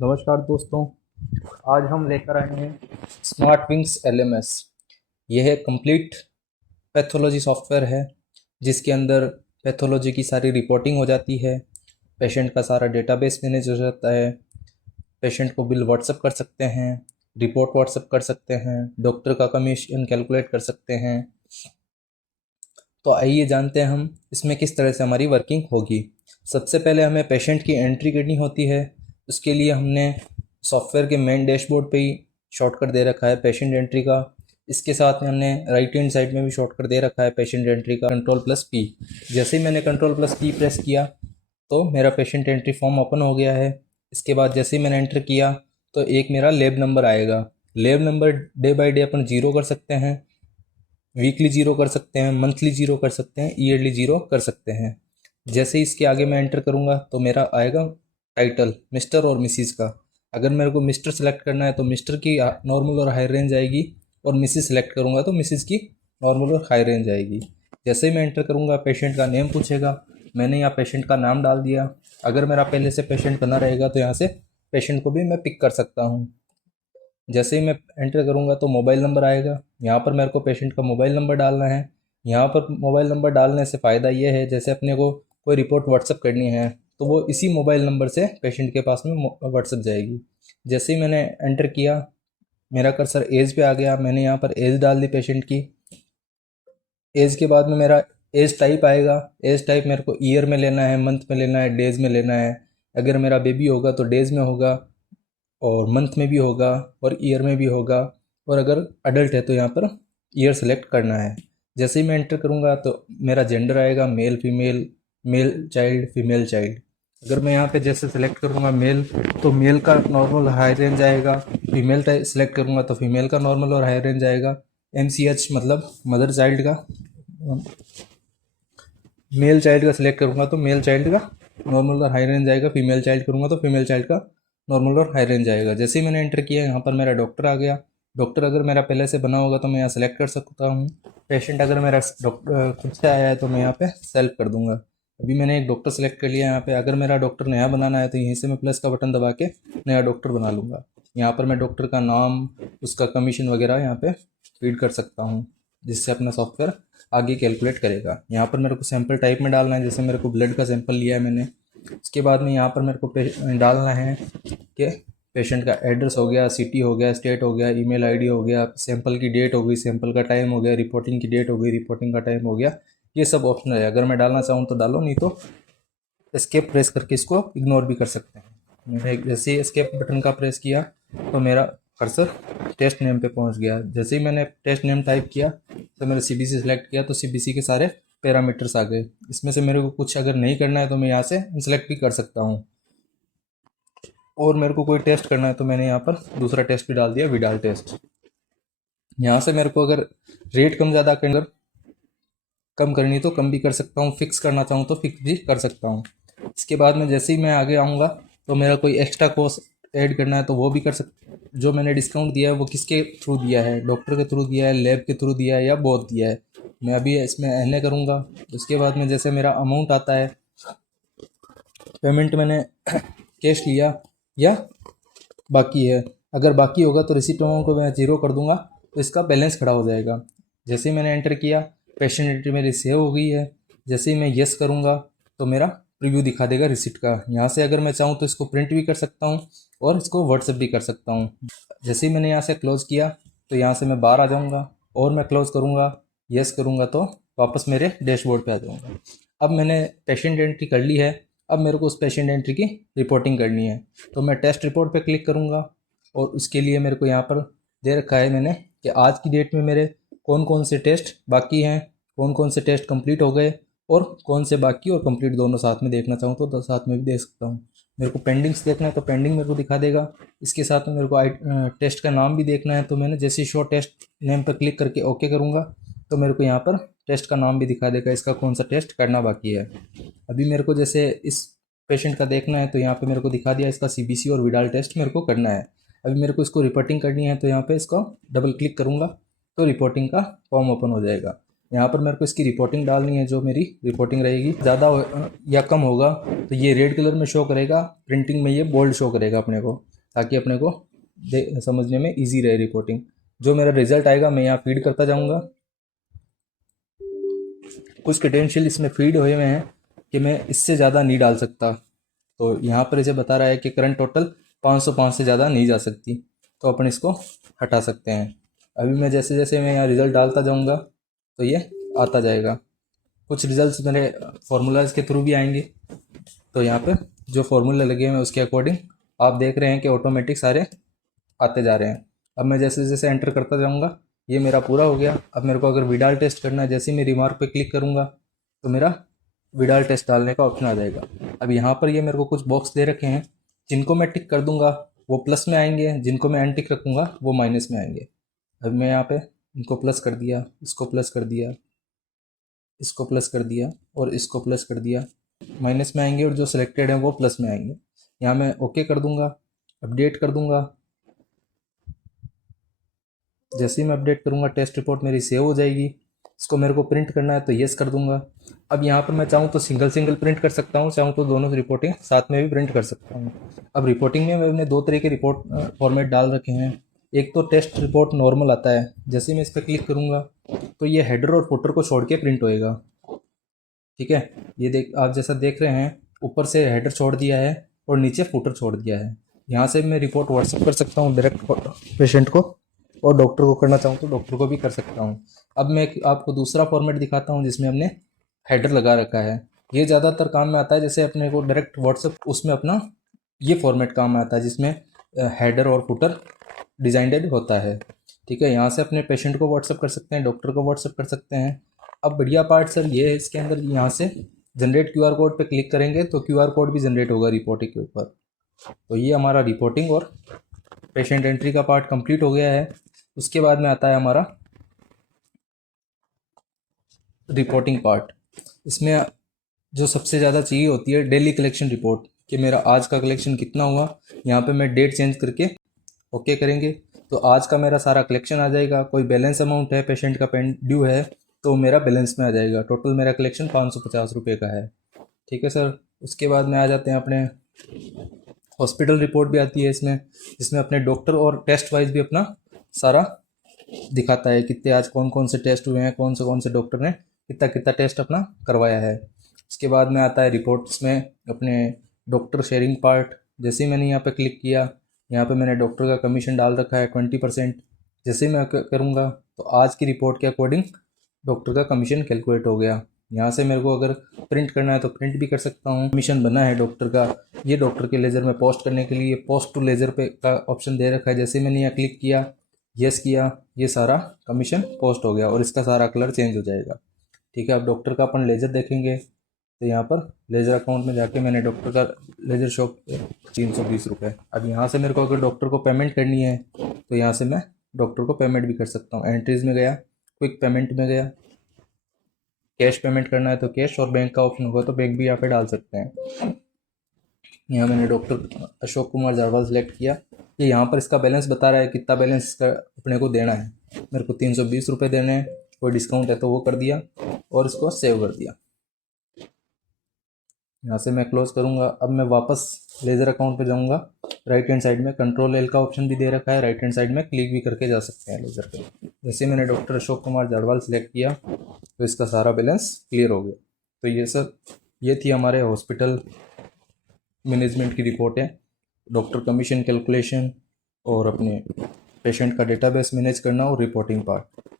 नमस्कार दोस्तों। आज हम लेकर आए हैं स्मार्ट विंग्स LMS। यह एक कंप्लीट पैथोलॉजी सॉफ्टवेयर है जिसके अंदर पैथोलॉजी की सारी रिपोर्टिंग हो जाती है। पेशेंट का सारा डेटाबेस मैनेज हो जाता है। पेशेंट को बिल व्हाट्सएप कर सकते हैं, रिपोर्ट व्हाट्सएप कर सकते हैं, डॉक्टर का कमीशन कैलकुलेट कर सकते हैं। तो आइए जानते हैं हम इसमें किस तरह से हमारी वर्किंग होगी। सबसे पहले हमें पेशेंट की एंट्री करनी होती है। उसके लिए हमने सॉफ्टवेयर के मेन डैशबोर्ड पे ही शॉर्टकट दे रखा है पेशेंट एंट्री का। इसके साथ में हमने राइट हैंड साइड में भी शॉर्टकट दे रखा है पेशेंट एंट्री का, Ctrl+P। जैसे ही मैंने Ctrl+P प्रेस किया तो मेरा पेशेंट एंट्री फॉर्म ओपन हो गया है। इसके बाद जैसे ही मैंने एंटर किया तो एक मेरा लैब नंबर आएगा। Lab number day by day upon zero कर सकते हैं, वीकली जीरो कर सकते हैं, मंथली जीरो कर सकते हैं, ईयरली जीरो कर सकते हैं। जैसे ही इसके आगे मैं एंटर करूँगा तो मेरा आएगा टाइटल मिस्टर और मिसिज़ का। अगर मेरे को मिस्टर सेलेक्ट करना है तो मिस्टर की नॉर्मल और हाई रेंज आएगी, और मिसिज़ सेलेक्ट करूँगा तो मिसिज़ की नॉर्मल और हाई रेंज आएगी। जैसे ही मैं एंटर करूँगा पेशेंट का नेम पूछेगा। मैंने यहाँ पेशेंट का नाम डाल दिया। अगर मेरा पहले से पेशेंट बना रहेगा तो यहाँ से पेशेंट को भी मैं पिक कर सकता हूँ। जैसे ही मैं एंटर करूँगा तो मोबाइल नंबर आएगा। यहाँ पर मेरे को पेशेंट का मोबाइल नंबर डालना है। यहाँ पर मोबाइल नंबर डालने से फ़ायदा ये है, जैसे अपने को कोई रिपोर्ट व्हाट्सअप करनी है तो वो इसी मोबाइल नंबर से पेशेंट के पास में व्हाट्सअप जाएगी। जैसे ही मैंने एंटर किया मेरा कर्सर एज पे आ गया। मैंने यहाँ पर एज डाल दी पेशेंट की। एज के बाद में मेरा एज टाइप आएगा। एज टाइप मेरे को ईयर में लेना है, मंथ में लेना है, डेज़ में लेना है। अगर मेरा बेबी होगा तो डेज़ में होगा, और मंथ में भी होगा, और ईयर में भी होगा। और अगर अडल्ट है तो यहाँ पर ईयर सेलेक्ट करना है। जैसे ही मैं एंटर करूँगा तो मेरा जेंडर आएगा male female, male child female child. अगर मैं यहाँ पे जैसे सेलेक्ट करूँगा मेल तो मेल का नॉर्मल हाई रेंज आएगा, फीमेल सेलेक्ट करूँगा तो फीमेल का नॉर्मल और हाई रेंज आएगा। MCH मतलब मदर चाइल्ड का, मेल चाइल्ड का सिलेक्ट करूँगा तो मेल चाइल्ड का नॉर्मल और हाई रेंज आएगा, फीमेल चाइल्ड करूँगा तो फीमेल चाइल्ड का नॉर्मल और हाई रेंज आएगा। जैसे ही मैंने एंटर किया यहाँ पर मेरा डॉक्टर आ गया। डॉक्टर अगर मेरा पहले से बना होगा तो मैं यहाँ सेलेक्ट कर सकता हूँ। पेशेंट अगर मेरा डॉक्टर खुद से आया है तो मैं यहाँ पे सेलेक्ट कर दूंगा। अभी मैंने एक डॉक्टर सेलेक्ट कर लिया यहाँ पे। अगर मेरा डॉक्टर नया बनाना है तो यहीं से मैं प्लस का बटन दबा के नया डॉक्टर बना लूँगा। यहाँ पर मैं डॉक्टर का नाम, उसका कमीशन वगैरह यहाँ पे फीड कर सकता हूँ, जिससे अपना सॉफ्टवेयर आगे कैलकुलेट करेगा। यहाँ पर मेरे को सैंपल टाइप में डालना है, जैसे मेरे को ब्लड का सैंपल लिया है मैंने। उसके बाद में यहाँ पर मेरे को डालना है कि पेशेंट का एड्रेस हो गया, सिटी हो गया, स्टेट हो गया, ईमेल आईडी हो गया, सैंपल की डेट हो गई, सैंपल का टाइम हो गया, रिपोर्टिंग की डेट हो गई, रिपोर्टिंग का टाइम हो गया। ये सब ऑप्शनल है। अगर मैं डालना चाहूँ तो डालो, नहीं तो एस्केप प्रेस करके इसको इग्नोर भी कर सकते हैं। मैंने जैसे ही एस्केप बटन का प्रेस किया तो मेरा कर्सर टेस्ट नेम पे पहुंच गया। जैसे ही मैंने टेस्ट नेम टाइप किया तो मैंने CBC सेलेक्ट किया तो CBC के सारे पैरामीटर्स आ गए। इसमें से मेरे को कुछ अगर नहीं करना है तो मैं यहाँ से सेलेक्ट भी कर सकता हूँ, और मेरे को कोई टेस्ट करना है तो मैंने यहाँ पर दूसरा टेस्ट भी डाल दिया, विडाल टेस्ट। यहाँ से मेरे को अगर रेट कम ज़्यादा करना, कम करनी तो कम भी कर सकता हूँ, फिक्स करना चाहूँ तो फिक्स भी कर सकता हूँ। इसके बाद में जैसे ही मैं आगे आऊँगा तो मेरा कोई एक्स्ट्रा कॉस्ट ऐड करना है तो वो भी कर सकता। जो मैंने डिस्काउंट दिया है वो किसके थ्रू दिया है, डॉक्टर के थ्रू दिया है, लैब के थ्रू दिया है, या बोथ दिया है। मैं अभी इसमें एन करूँगा। उसके बाद में जैसे मेरा अमाउंट आता है, पेमेंट मैंने कैश लिया या बाकी है, अगर बाकी होगा तो रिसिप्ट अमाउंट को मैं जीरो कर दूंगा तो इसका बैलेंस खड़ा हो जाएगा। जैसे ही मैंने एंटर किया पेशेंट एंट्री मेरी सेव हो गई है। जैसे ही मैं येस करूंगा तो मेरा प्रीव्यू दिखा देगा रिसिप्ट का। यहाँ से अगर मैं चाहूँ तो इसको प्रिंट भी कर सकता हूँ और इसको व्हाट्सएप भी कर सकता हूँ। जैसे ही मैंने यहाँ से क्लोज़ किया तो यहाँ से मैं बाहर आ जाऊँगा, और मैं क्लोज़ करूँगा, येस करूँगा तो वापस मेरे डैशबोर्ड पे आ जाऊँगा। अब मैंने पेशेंट एंट्री कर ली है। अब मेरे को उस पेशेंट एंट्री की रिपोर्टिंग करनी है तो मैं टेस्ट रिपोर्ट पे क्लिक करूँगा, और उसके लिए मेरे को यहाँ पर दे रखा है मैंने कि आज की डेट में मेरे कौन कौन से टेस्ट बाकी हैं, कौन कौन से टेस्ट कंप्लीट हो गए, और कौन से बाकी और कंप्लीट दोनों साथ में देखना चाहूँ तो साथ में भी देख सकता हूँ। मेरे को पेंडिंग्स देखना है तो पेंडिंग मेरे को दिखा देगा। इसके साथ में मेरे को टेस्ट का नाम भी देखना है तो मैंने जैसे शो टेस्ट नेम पर क्लिक करके ओके करूँगा तो मेरे को यहाँ पर टेस्ट का नाम भी दिखा देगा, इसका कौन सा टेस्ट करना बाकी है। अभी मेरे को जैसे इस पेशेंट का देखना है तो यहाँ पे मेरे को दिखा दिया इसका CBC और विडाल टेस्ट मेरे को करना है। अभी मेरे को इसको रिपोर्टिंग करनी है तो यहाँ पे इसको डबल क्लिक करूँगा तो रिपोर्टिंग का फॉर्म ओपन हो जाएगा। यहाँ पर मेरे को इसकी रिपोर्टिंग डालनी है, जो मेरी रिपोर्टिंग रहेगी ज़्यादा या कम होगा तो ये रेड कलर में शो करेगा, प्रिंटिंग में ये बोल्ड शो करेगा अपने को, ताकि अपने को समझने में ईजी रहे रिपोर्टिंग। जो मेरा रिजल्ट आएगा मैं यहाँ फीड करता जाऊँगा। कुछ क्रेडेंशियल इसमें फीड हुए हुए हैं कि मैं इससे ज़्यादा नहीं डाल सकता, तो यहाँ पर इसे बता रहा है कि करंट टोटल 505 से ज़्यादा नहीं जा सकती, तो अपन इसको हटा सकते हैं। अभी मैं जैसे जैसे मैं यहाँ रिज़ल्ट डालता जाऊँगा तो ये आता जाएगा। कुछ रिजल्ट्स मेरे फार्मूलाज के थ्रू भी आएंगे, तो यहाँ पे जो फार्मूला लगे हैं उसके अकॉर्डिंग आप देख रहे हैं कि ऑटोमेटिक सारे आते जा रहे हैं। अब मैं जैसे जैसे एंटर करता जाऊँगा, ये मेरा पूरा हो गया। अब मेरे को अगर विडाल टेस्ट करना है, जैसे ही मैं रिमार्क पे क्लिक करूँगा तो मेरा विडाल टेस्ट डालने का ऑप्शन आ जाएगा। अब यहाँ पर ये मेरे को कुछ बॉक्स दे रखे हैं, जिनको मैं टिक कर दूंगा वो प्लस में आएंगे, जिनको मैं अनटिक रखूँगा वो माइनस में आएंगे। अब मैं यहाँ पे इनको प्लस कर दिया, इसको प्लस कर दिया, इसको प्लस कर दिया और इसको प्लस कर दिया, माइनस में आएंगे, और जो सिलेक्टेड है वो प्लस में आएंगे। यहाँ मैं ओके कर दूंगा, अपडेट कर दूंगा। जैसे ही मैं अपडेट करूंगा टेस्ट रिपोर्ट मेरी सेव हो जाएगी। इसको मेरे को प्रिंट करना है तो येस कर दूंगा। अब यहाँ पर मैं चाहूँ तो सिंगल सिंगल प्रिंट कर सकता हूँ, चाहूँ तो दोनों रिपोर्टिंग साथ में भी प्रिंट कर सकता हूँ। अब रिपोर्टिंग में मैंने दो तरह के रिपोर्ट फॉर्मेट डाल रखे हैं। एक तो टेस्ट रिपोर्ट नॉर्मल आता है, जैसे ही मैं इस पर क्लिक करूँगा तो ये हेडर और फुटर को छोड़ के प्रिंट होएगा। ठीक है, ये देख आप जैसा देख रहे हैं, ऊपर से हेडर छोड़ दिया है और नीचे फुटर छोड़ दिया है। यहाँ से मैं रिपोर्ट व्हाट्सएप कर सकता हूँ डायरेक्ट पेशेंट को, और डॉक्टर को करना चाहूँ तो डॉक्टर को भी कर सकता हूँ। अब मैं आपको दूसरा फॉर्मेट दिखाता हूँ जिसमें हमने हेडर लगा रखा है। ये ज़्यादातर काम में आता है, जैसे अपने को डायरेक्ट व्हाट्सएप उसमें अपना ये फॉर्मेट काम में आता है जिसमें हेडर और फुटर डिजाइंड होता है। ठीक है, यहाँ से अपने पेशेंट को व्हाट्सएप कर सकते हैं, डॉक्टर को व्हाट्सएप कर सकते हैं। अब बढ़िया पार्ट सर ये है इसके अंदर, यहाँ से जनरेट क्यूआर कोड पे क्लिक करेंगे तो क्यूआर कोड भी जनरेट होगा रिपोर्टिंग के ऊपर। तो ये हमारा रिपोर्टिंग और पेशेंट एंट्री का पार्ट कंप्लीट हो गया है। उसके बाद में आता है हमारा रिपोर्टिंग पार्ट। इसमें जो सबसे ज़्यादा चाहिए होती है डेली कलेक्शन रिपोर्ट, कि मेरा आज का कलेक्शन कितना हुआ। यहाँ पे मैं डेट चेंज करके ओके करेंगे तो आज का मेरा सारा कलेक्शन आ जाएगा। कोई बैलेंस अमाउंट है पेशेंट का ड्यू है तो मेरा बैलेंस में आ जाएगा। टोटल मेरा कलेक्शन 550 रुपये का है। ठीक है सर, उसके बाद में आ जाते हैं अपने हॉस्पिटल रिपोर्ट भी आती है इसमें, जिसमें अपने डॉक्टर और टेस्ट वाइज भी अपना सारा दिखाता है, कितने आज कौन कौन से टेस्ट हुए हैं, कौन से डॉक्टर ने कितना कितना टेस्ट अपना करवाया है। उसके बाद में आता है रिपोर्ट्स में अपने डॉक्टर शेयरिंग पार्ट। जैसे ही मैंने यहाँ पे क्लिक किया, यहाँ पे मैंने डॉक्टर का कमीशन डाल रखा है 20%। जैसे ही मैं करूँगा तो आज की रिपोर्ट के अकॉर्डिंग डॉक्टर का कमीशन कैलकुलेट हो गया। यहाँ से मेरे को अगर प्रिंट करना है तो प्रिंट भी कर सकता हूँ। कमीशन बना है डॉक्टर का, ये डॉक्टर के लेज़र में पोस्ट करने के लिए पोस्ट टू लेज़र पे का ऑप्शन दे रखा है। जैसे मैंने यहाँ क्लिक किया, येस किया, ये सारा कमीशन पोस्ट हो गया और इसका सारा कलर चेंज हो जाएगा। ठीक है, अब डॉक्टर का अपन लेज़र देखेंगे तो यहाँ पर लेज़र अकाउंट में जाके मैंने डॉक्टर का लेज़र शॉप 320 रुपये। अब यहाँ से मेरे को अगर डॉक्टर को पेमेंट करनी है तो यहाँ से मैं डॉक्टर को पेमेंट भी कर सकता हूँ। एंट्रीज़ में गया, क्विक पेमेंट में गया, कैश पेमेंट करना है तो कैश, और बैंक का ऑप्शन होगा तो बैंक भी यहाँ पे डाल सकते हैं। यहाँ मैंने डॉक्टर अशोक कुमार जारवाल सेलेक्ट किया। ये यहाँ पर इसका बैलेंस बता रहा है कितना बैलेंस इसका अपने को देना है। मेरे को 320 रुपये देने हैं, कोई डिस्काउंट है तो वो कर दिया और इसको सेव कर दिया। यहाँ से मैं क्लोज करूँगा। अब मैं वापस लेज़र अकाउंट पे जाऊँगा। राइट हैंड साइड में कंट्रोल एल का ऑप्शन भी दे रखा है, राइट हैंड साइड में क्लिक भी करके जा सकते हैं लेज़र पे। जैसे मैंने डॉक्टर अशोक कुमार जारवाल सेलेक्ट किया तो इसका सारा बैलेंस क्लियर हो गया। तो ये सर, ये थी हमारे हॉस्पिटल मैनेजमेंट की रिपोर्ट है, डॉक्टर कमीशन कैलकुलेशन और अपने पेशेंट का डेटाबेस मैनेज करना और रिपोर्टिंग पार्ट।